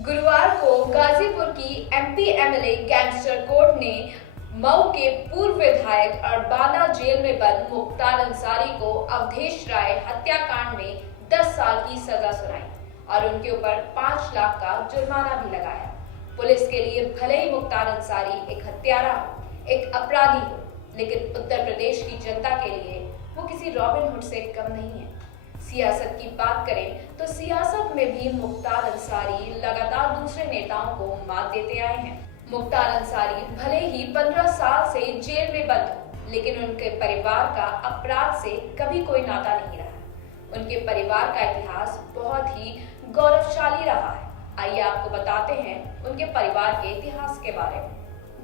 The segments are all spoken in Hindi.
गुरुवार को गाजीपुर की एमपी एमएलए गैंगस्टर कोर्ट ने मऊ के पूर्व विधायक अरबाना जेल में बंद मुख्तार अंसारी को अवधेश राय हत्याकांड में 10 साल की सजा सुनाई और उनके ऊपर 5 लाख का जुर्माना भी लगाया। पुलिस के लिए भले ही मुख्तार अंसारी एक हत्यारा हो, एक अपराधी हो, लेकिन उत्तर प्रदेश की जनता के लिए वो किसी रॉबिन हुड से कम नहीं है। सियासत की बात करें तो सियासत में भी मुख्तार अंसारी लगातार दूसरे नेताओं को मात देते आए हैं। मुख्तार अंसारी भले ही 15 साल से जेल में बंद हो, लेकिन उनके परिवार का अपराध से कभी कोई नाता नहीं रहा। उनके परिवार का इतिहास बहुत ही गौरवशाली रहा है। आइए आपको बताते हैं उनके परिवार के इतिहास के बारे में।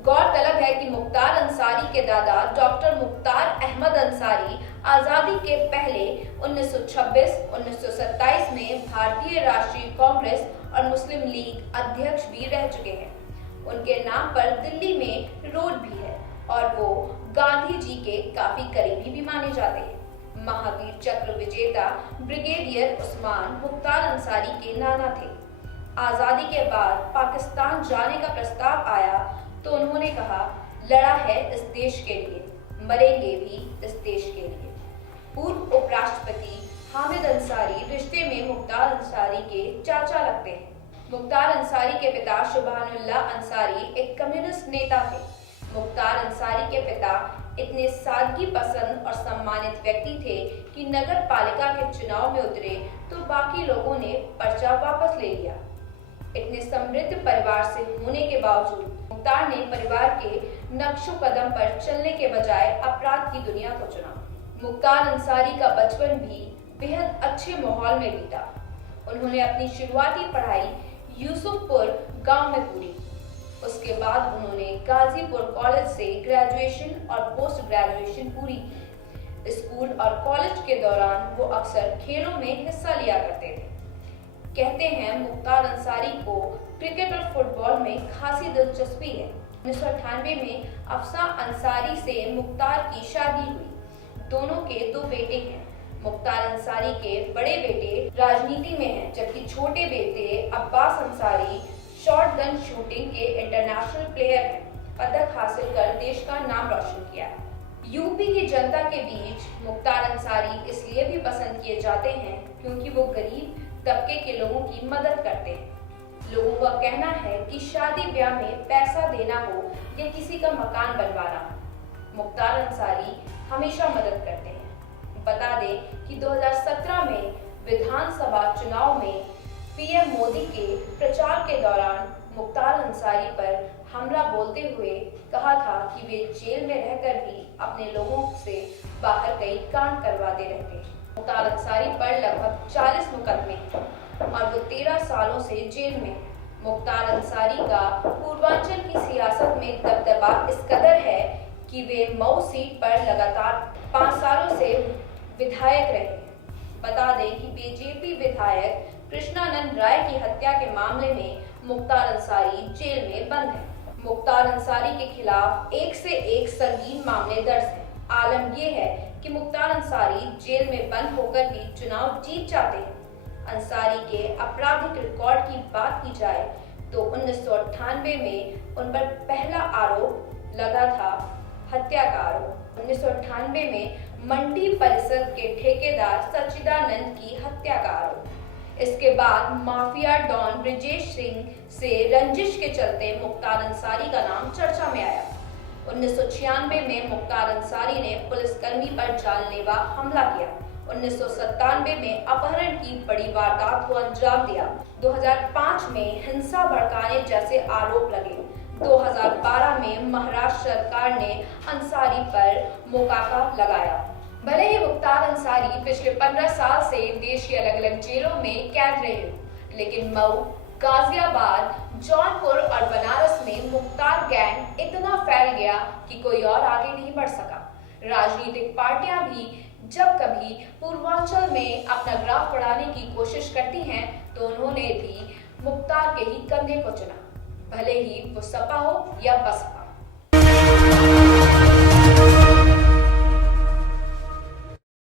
गौरतलब है कि मुख्तार अंसारी के दादा डॉक्टर मुख्तार अहमद अंसारी आजादी के पहले 1926, 1927 में भारतीय राष्ट्रीय कांग्रेस और मुस्लिम लीग अध्यक्ष भी रह चुके हैं। उनके नाम पर दिल्ली में रोड भी है और वो गांधी जी के काफी करीबी भी माने जाते हैं। महावीर चक्र विजेता ब्रिगेडियर उस्मान मुख्तार अंसारी के नाना थे। आजादी के बाद पाकिस्तान जाने का प्रस्ताव आया तो उन्होंने कहा, लड़ा है इस देश के लिए, मरेंगे भी इस देश के लिए। पूर्व उपराष्ट्रपति हामिद अंसारी रिश्ते में मुख्तार अंसारी के चाचा लगते हैं। मुख्तार अंसारी के पिता शुभानुल्लाह अंसारी एक कम्युनिस्ट नेता थे। मुख्तार अंसारी के पिता इतने सादगी पसंद और सम्मानित व्यक्ति थे कि नगर पालिका के चुनाव में उतरे तो बाकी लोगों ने पर्चा वापस ले लिया। इतने समृद्ध परिवार से होने के बावजूद मुख्तार ने परिवार के नक्शो कदम पर चलने के बजाय अपराध की दुनिया को चुना। मुख्तार अंसारी का बचपन भी बेहद अच्छे माहौल में बीता। उन्होंने अपनी शुरुआती पढ़ाई यूसुफपुर गांव में पूरी। उसके बाद उन्होंने गाजीपुर कॉलेज से ग्रेजुएशन और पोस्ट ग्रेजुएशन पूरी की। स्कूल और कॉलेज के दौरान वो अक्सर खेलों में हिस्सा लिया करते थे। कहते हैं मुख्तार अंसारी को क्रिकेट और फुटबॉल में खासी दिलचस्पी है। 1998 में अफसा अंसारी से मुख्तार की शादी हुई। दोनों के 2 बेटे हैं। मुख्तार अंसारी के बड़े बेटे राजनीति में हैं, जबकि छोटे बेटे अब्बास अंसारी शॉटगन शूटिंग के इंटरनेशनल प्लेयर हैं। पदक हासिल कर देश का नाम रोशन किया है। यूपी की जनता के बीच मुख्तार अंसारी इसलिए भी पसंद किए जाते हैं क्योंकि वो गरीब तबके के लोगों की मदद करते हैं। लोगों का कहना है कि शादी ब्याह में पैसा देना हो या किसी का मकान बनवाना हो, मुख्तार अंसारी हमेशा मदद करते हैं। बता दें कि 2017 में विधानसभा चुनाव में पीएम मोदी के प्रचार के दौरान मुख्तार अंसारी पर हमला बोलते हुए कहा था कि वे जेल में रहकर भी अपने लोगों से बाहर कई कांड करवाते रहते हैं। मुख्तार अंसारी पर लगभग 40 मुकदमे हैं और वो 13 सालों से जेल में। मुख्तार अंसारी का पूर्वांचल की सियासत में दबदबा इस कदर है कि वे मऊ सीट पर लगातार 5 सालों से विधायक रहे हैं। बता दें कि बीजेपी विधायक कृष्णानंद राय की हत्या के मामले में मुख्तार अंसारी जेल में बंद है। मुख्तार अंसारी के खिलाफ एक से एक संगीन मामले दर्ज हैं। आलम यह है कि मुख्तार अंसारी जेल में बंद होकर भी चुनाव जीत जाते हैं। अंसारी के आपराधिक रिकॉर्ड की बात की जाए तो 1998 में उन पर पहला आरोप लगा था हत्या का आरोप। 1998 में मंडी परिषद के ठेकेदार सच्चिदानंद की हत्या का आरोप। इसके बाद माफिया डॉन ब्रिजेश सिंह से रंजिश के चलते मुख्तार अंसारी का नाम चर्चा में आया। 1996 में मुख्तार अंसारी ने पुलिसकर्मी पर जानलेवा हमला किया। 1997 में अपहरण की बड़ी वारदात को अंजाम दिया। 2005 में हिंसा भड़काने जैसे आरोप लगे। 2012 में महाराष्ट्र सरकार ने अंसारी पर मोकाका लगाया। भले ही मुख्तार अंसारी पिछले 15 साल से देश के अलग अलग जेलों में कैद रहे हो, लेकिन मऊ, गाजियाबाद, जौनपुर और बनारस में मुख्तार गैंग इतना फैल गया कि कोई और आगे नहीं बढ़ सका। राजनीतिक पार्टियां भी जब कभी पूर्वांचल में अपना ग्राफ बढ़ाने की कोशिश करती हैं तो उन्होंने भी मुख्तार के ही कंधे को चुना, भले ही वो सपा हो या बसपा।